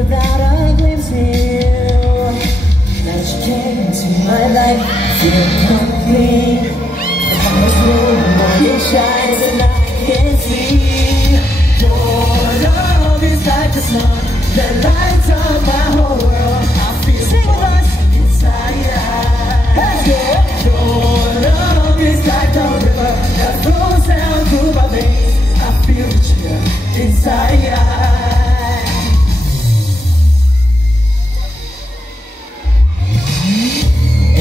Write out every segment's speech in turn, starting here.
without a glimpse of you. Now that you came into my life, I feel complete. The colors blue, the morning shines, and I can see your love is like the sun that lights up my whole world. I feel sing with us inside. Let's go. Your love is like a river that flows down through my veins. I feel the chill inside.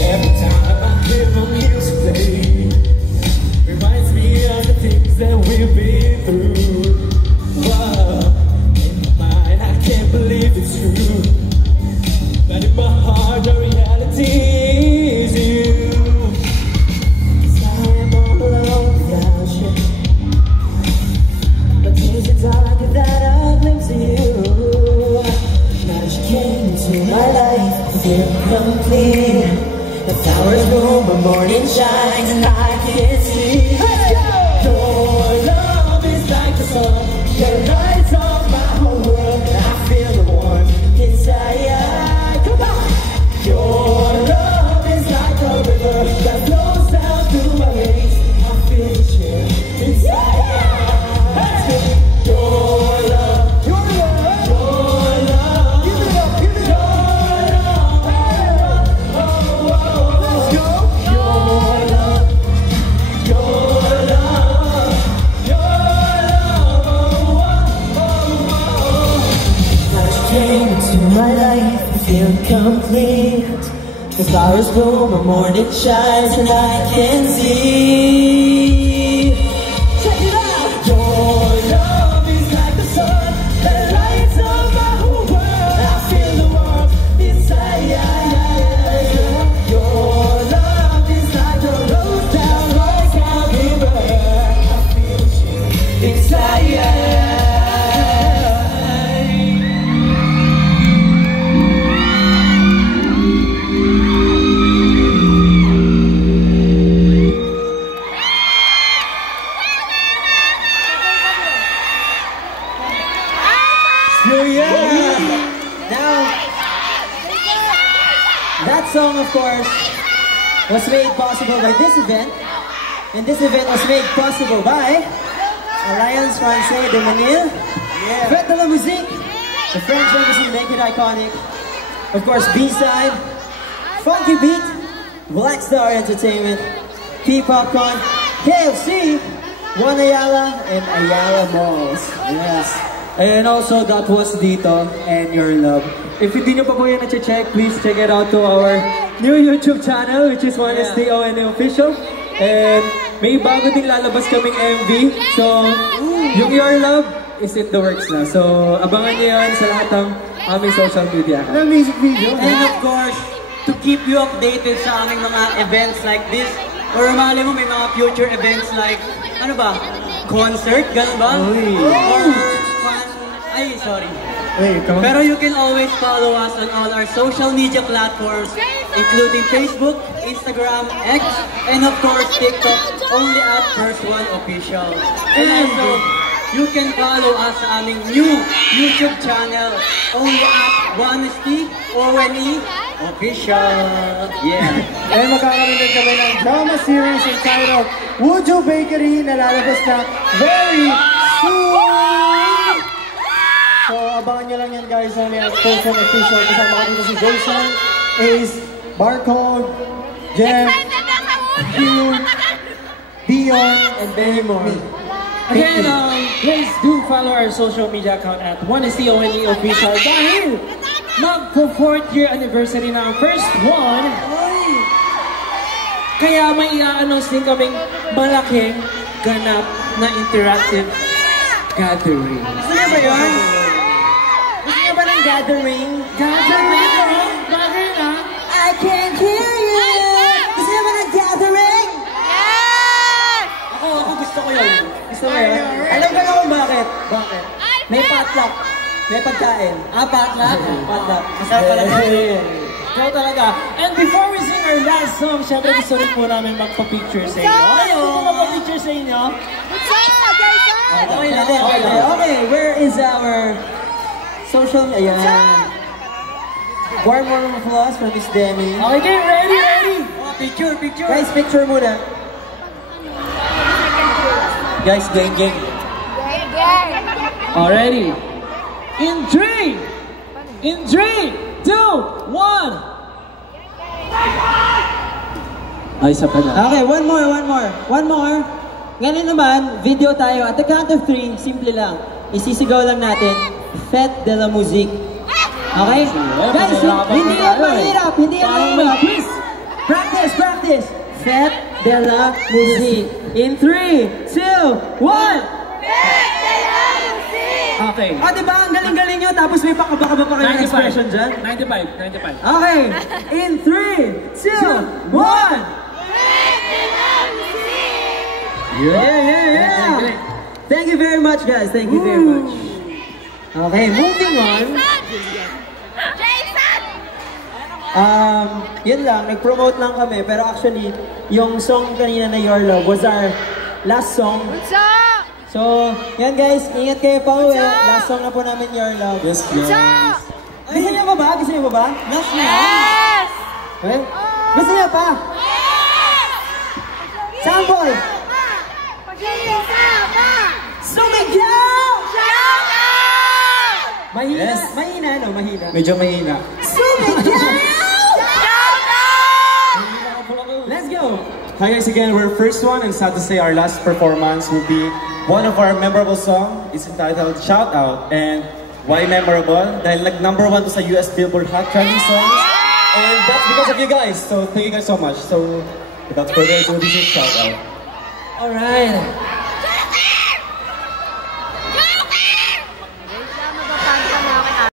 Every time I hear the music play, reminds me of the things that we've been through. Whoa, in my mind I can't believe it's true, but in my heart the reality is you. 'Cause I am all alone without you, but things are dark without a glimpse of you. Now that you came into my life, I feel complete. The flowers bloom, the morning shines, and I can see. Your love is like the sun that lights up my whole world. I feel the warmth inside. Come on! Your love is like a river that flows down through my veins. I feel the chill inside. Your love, your love, your love. Give it up, give it up. My life, I feel complete. The flowers bloom, the morning shines, and I can see. Check it out! Your love is like the sun that lights up my whole world. I feel the warmth inside. Your love is like a rose down like a river. I feel you inside. That song, of course, was made possible by this event, and this event was made possible by Alliance Française de Manille, Fête de la Musique, the French Embassy Make It Iconic, of course B-Side, Funky Beat, Black Star Entertainment, P-Popcorn, KFC, One Ayala, and Ayala Malls. Yes. And also, that was Dito and Your Love. If hindi nyo pa po yun na-check, please check it out to our new YouTube channel, which is One STONE Official. And may bago din lalabas kaming MV. So, yung Your Love is in the works na. So, abangan nyo yan sa lahat ng aming social media. The music video. And of course, to keep you updated sa aming mga events like this, or mali mo may mga future events like, ano ba, concert, gano'n ba? Or ay, sorry. Wait, come on. Pero you can always follow us on all our social media platforms, including Facebook, Instagram, X, and of course TikTok, only at First One Official. And also, you can follow us sa aming new YouTube channel, only at OneSTONE Official. Yeah. And magkakaroon din kami ng drama series entitled Wuju Bakery na lalabas na very soon! So, abangan nyo lang yan guys, only at First One Official. Kasama ko dito si Jason, Ace, Barcode, Jeff, Hugh, Dion, and many more. Again, please do follow our social media account at OneSTONE Official dahil magpo-4th year anniversary na ang First One. Kaya may i-announce din kaming malaking ganap na interactive gathering. Gusto niya ba yun? Gusto niya ba ng gathering? Gathering? Gathering ha? I can't hear you! Gusto niya ba ng gathering? Ako gusto ko yun. Gusto mo yun? Alam ko na kung bakit. Bakit? May potluck. May pagkain. Potluck? Potluck. Masarap pala yun. Ikaw talaga. And before we sing our last song, syempre gusto rin po namin magpa-picture sa inyo. Gusto po magpa-picture sa inyo? Okay, where is our social, ayan. Warm of applause from Miss Demi. Okay, ready? Oh, picture. Guys, picture muna. Guys, gang. Already. In 3, 2, 1. Ay, isa pa na. Okay, one more. Ngayon naman, video tayo. At the count of 3, simple lang. Isisigaw lang natin, Fête de la Musique. Okay? Guys, hindi yan mahirap. Practice. Fête de la Musique. In 3, 2, 1. Okay. Diba? Ang galing-galing nyo. Tapos may pakaba-kaba pa kayo ng expression dyan. 95. Okay. In 3, 2, 1. Yeah. Thank you very much, guys. Thank you very much. Okay, moving on. Yun lang, nag-promote lang kami. Pero actually, yung song kanina na Your Love was our last song. So, yan guys, ingat kayo pa uwi. Last song na po namin, Your Love. Yes, guys. Gusto niyo ba ba? Last na. Okay? Gusto niyo pa? Sample! Sumigaw! Mahina. Medyo mahina. Let's go! Hi guys, again, we're first one and sad to say our last performance will be one of our memorable song. It's entitled Shout Out. And why memorable? Dahil number 1 to sa US Billboard Hot Trending Songs. And that's because of you guys. So thank you guys so much. So without further ado, this is Shout Out. Alright.